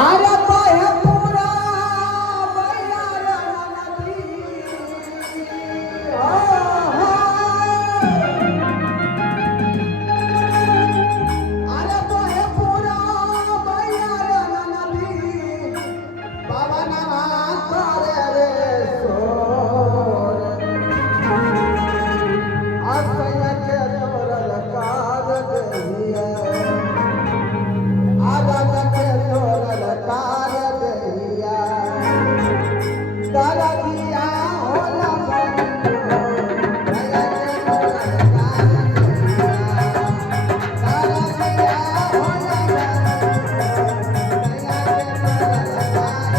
अरे बहे पूरा बयारा नदी हो अरे बहे पूरा बयारा नदी बाबा नवा करे रे सोर असैया के तोरल कार दहिया आजा के तोरल कार दहिया दरदिया होला बंधु भैया के तोरल कार दहिया दरदिया होला बंधु भैया के तोरल कार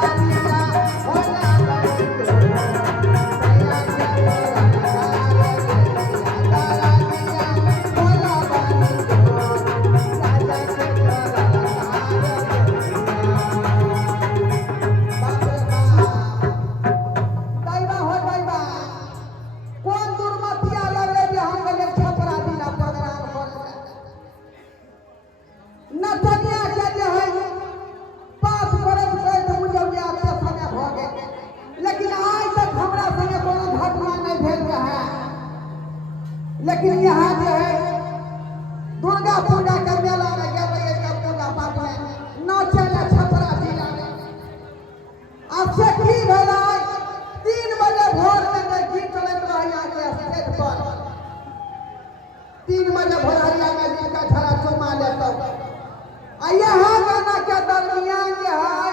दहिया लेकिन यहाँ जो है दुर्गा पूजा के मेला में गए पूजा पाठ में नाचे छपरा जिला में अब से की भेला 3 बजे भोर में गीत चलत रही के स्टेज पर 3 बजे भोरहरिया में गीत का छड़ा चुमा लेता आ यहाँ गाना के दरमियान जो है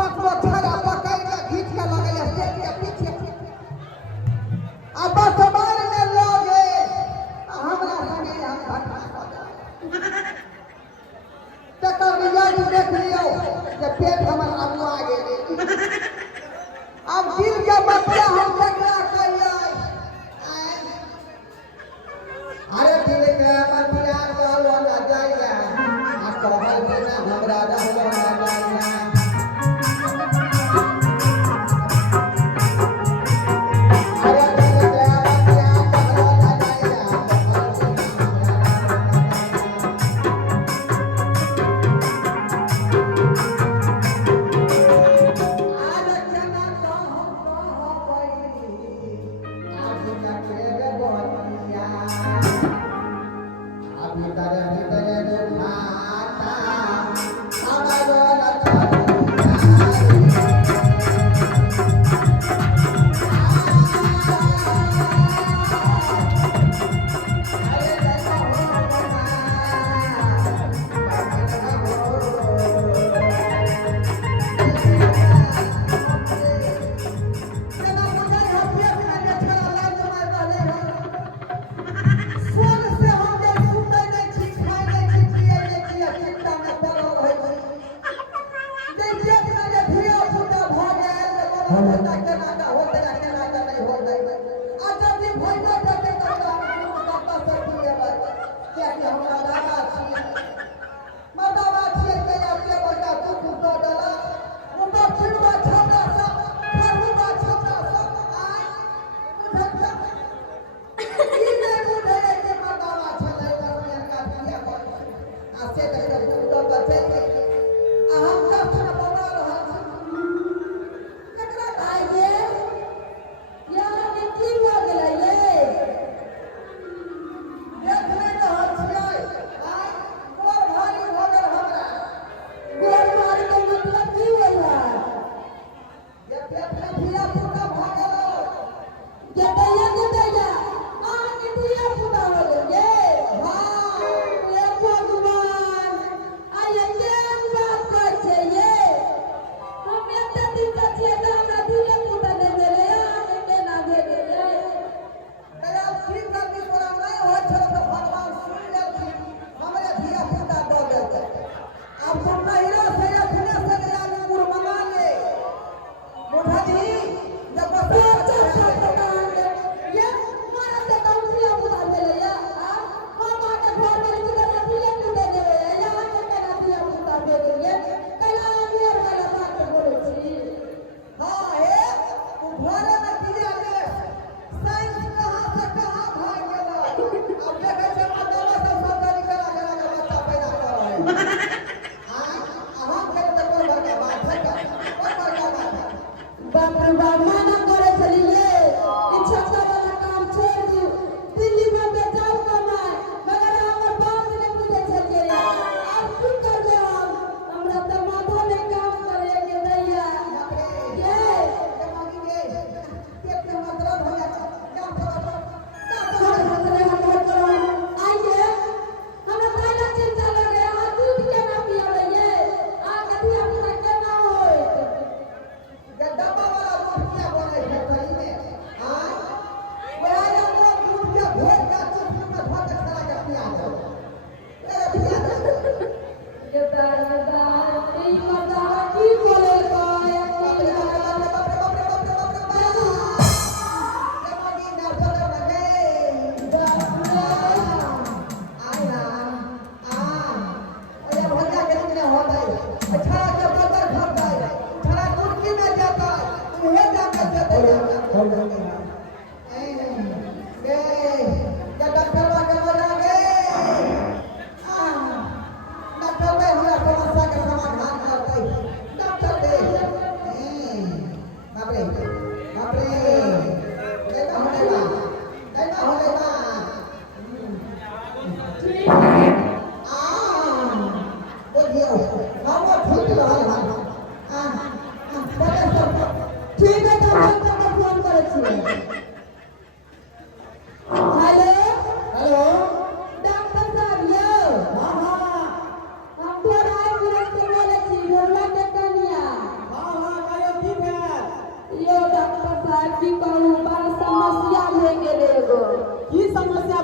पकड़ो छड़ा पकड़ के खींच के लगे स्टेज के पीछे अब बस बार में लोग हमरा संगे हम घटना तकर रिजल्ट देख लियो जे पेट हमर अगुआ गेल अब दिल के बतिया हम जकरा कहिए अरे दिल के बतिया कहलो न जाइए आ कहल बिना हमरा रहलो न जाइए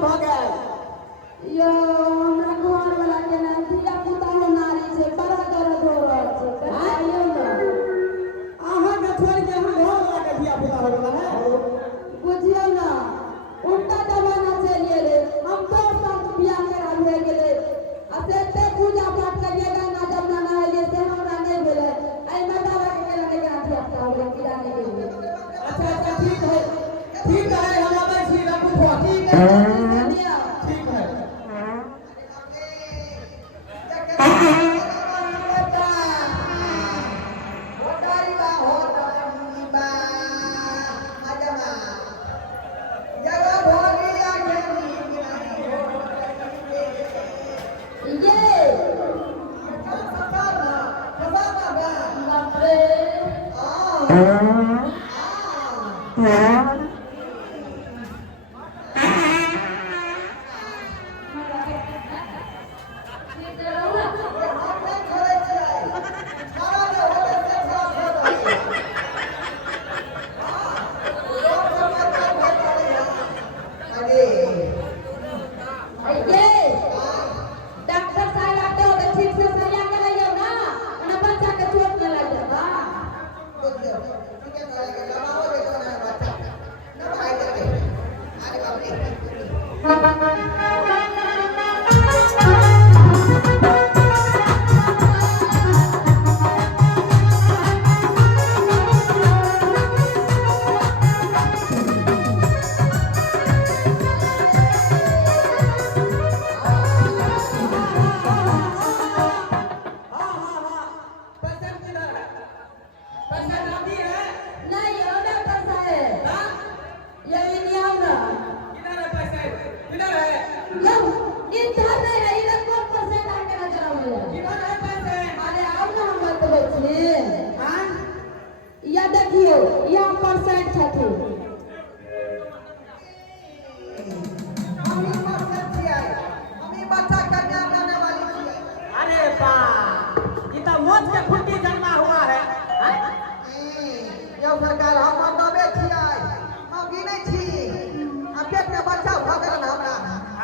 भ गए यो हमरा घर वाला के ना धिया पुता हो नारी से बड़ा दर्द हो रहा है बताइयो ना आहा के छोड़ के हम घर वाला के धिया पुता हो गया है बुझियो ना उल्टा जमाना चलिए रे हम तो सब बियाह करा ले गेले असेते पूजा पाठ करिए गंगा जमुना नहाइले से हमरा नहीं भेले आई मदावा के केला के धिया पुता हो गया किराने के लिए अच्छा ठीक है हम आवे छी रखू ठीक है ठीक है या देखियो यहाँ पर साइड छथि हमी बच्चा कन्या करने वाली थी अरे बा ये तो मौत के खुट्टी जन्मा हुआ है यो सरकार हम बताबे छियै हम भी नहीं छी अब पेट में बच्चा भगल हमरा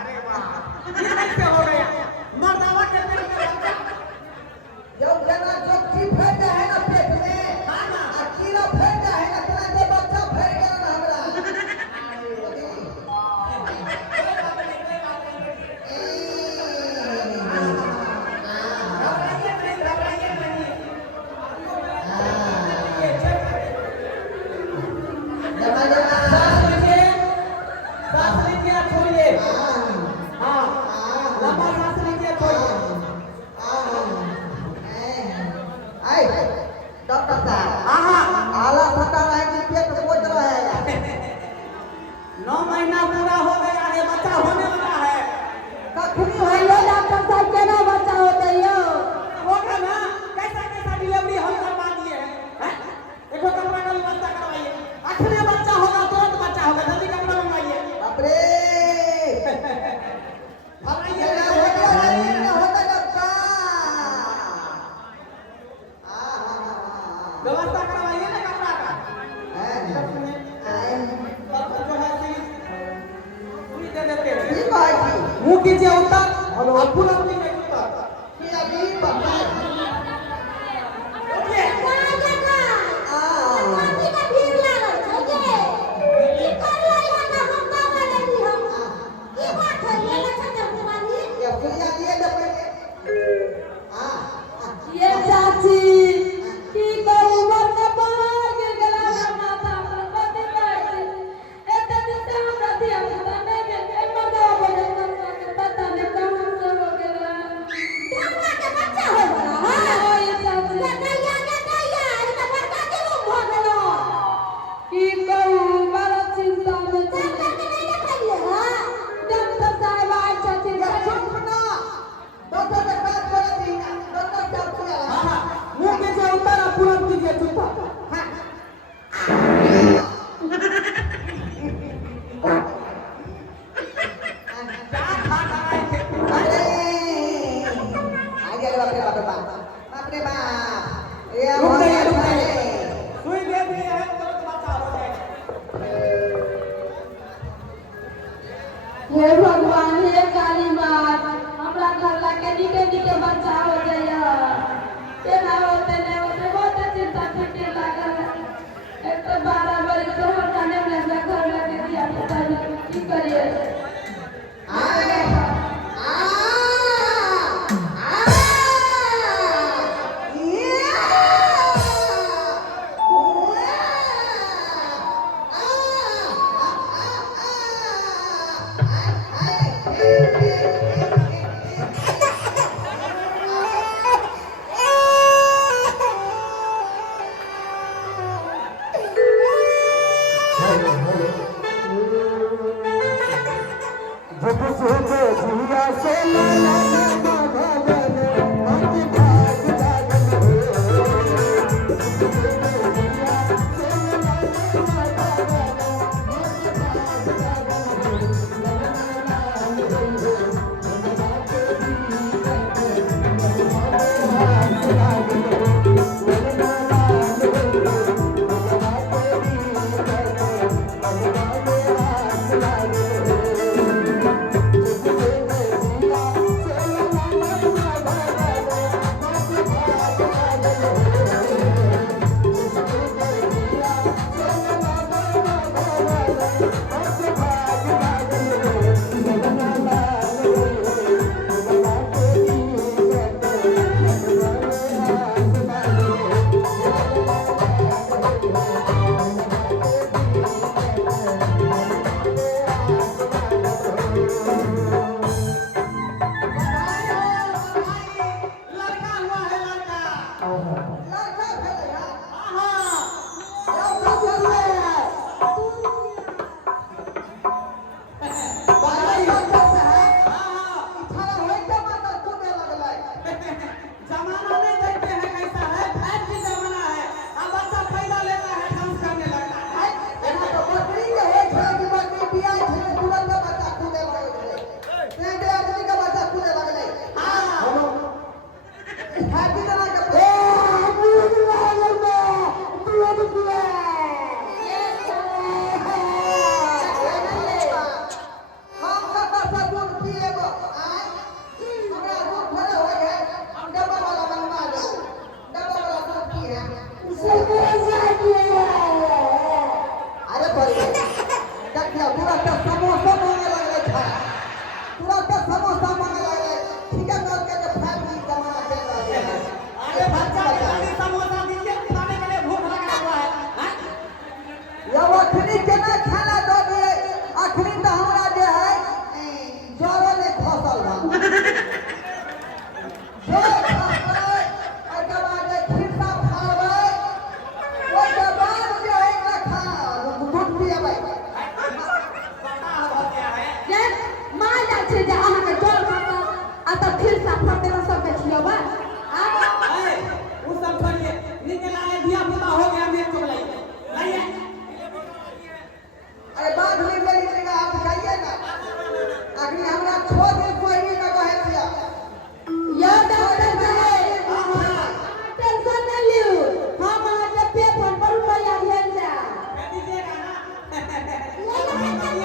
अरे वाह ये कैसे हो गया मर्दावा के पेट में बच्चा जो जना जो की फैल जाए ना पेट में आ कीड़ा फैल जाए ना तना के बच्चा फैल गया ना हमरा डॉक्टर साहब आला फटा रहा है कि पेट पोच रहा है 9 महीना पूरा हो गया है बच्चा होने वाला है कखनी हेलो होइलो डॉक्टर साहब केना बच्चा होते यो होगा ना कैसा डिलीवरी हम करवा दिए हैं देखो कपड़ा का व्यवस्था करवाइए आखिरी बच्चा होगा तुरंत बच्चा होगा जल्दी कपड़ा मंगवाइए बाप रे फलाइए होता डॉक्टर व्यवस्था करवाइए ना कपड़ा का पूरी दे देते हैं मुंह कीजिए उत्तर और पूरा अपनी में उत्तर ये चाची की कहूँ मर के बाहर गिर गला ना माथा पर पति बैठी एते दिन से हम रहती हम पता नहीं के मरदा बोले के पता नहीं कहां से हो गया डरना के बच्चा हो गया भगवान हे काली माँ हमरा घर लाके निके निके बच्चा हो जाइए केना होते नहीं होते बहुत चिंता फिक्र लागल है एक तो 12 बजे से हम जाने में अपना घर लाके दिया पता नहीं की करिए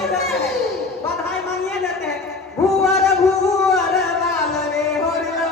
बधाई मांगिए लेते हैं भूअर भूअर बाल रे होरिला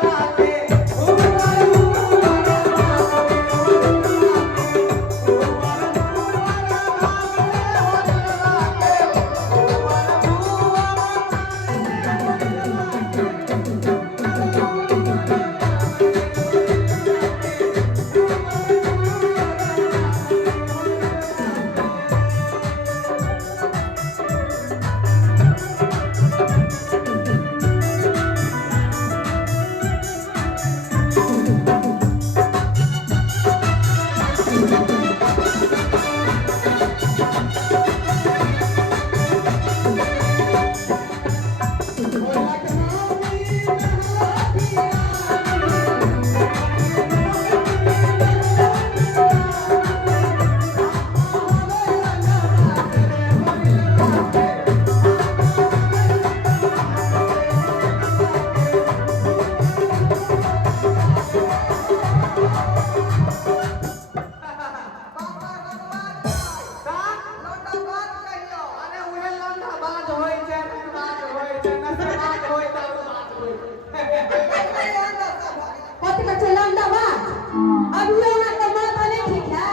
अभी ओना के माथा नहीं ठीक है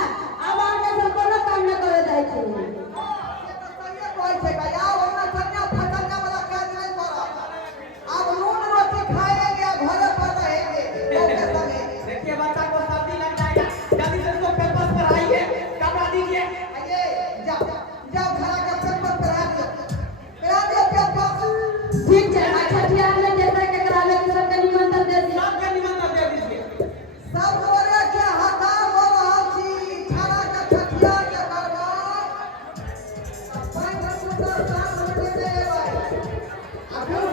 अब आगे से कोनो काम न करे जाय छी ये तो सही कहै छै भाई आब हमरा चन्ना फटन्ना वाला काज नहीं करब अब नून रोटी खाएंगे घरे पर रहेंगे ओके समय देखिए बच्चा को सर्दी लग जाएगा जल्दी से इसको पेपर पर आइए कपड़ा दीजिए आइए जाओ जाओ घर के पेपर करा दियो पेपर ठीक है अच्छा ठिया ले जैसा के करावे के सबके निमंत्रण दे दिया सबके निमंत्रण दे दीजिए सब गोरे के हकार हो रहल छी छाड़ा के छठिया के करबा पाँच सुंदर साथ में दे देबै आ फिर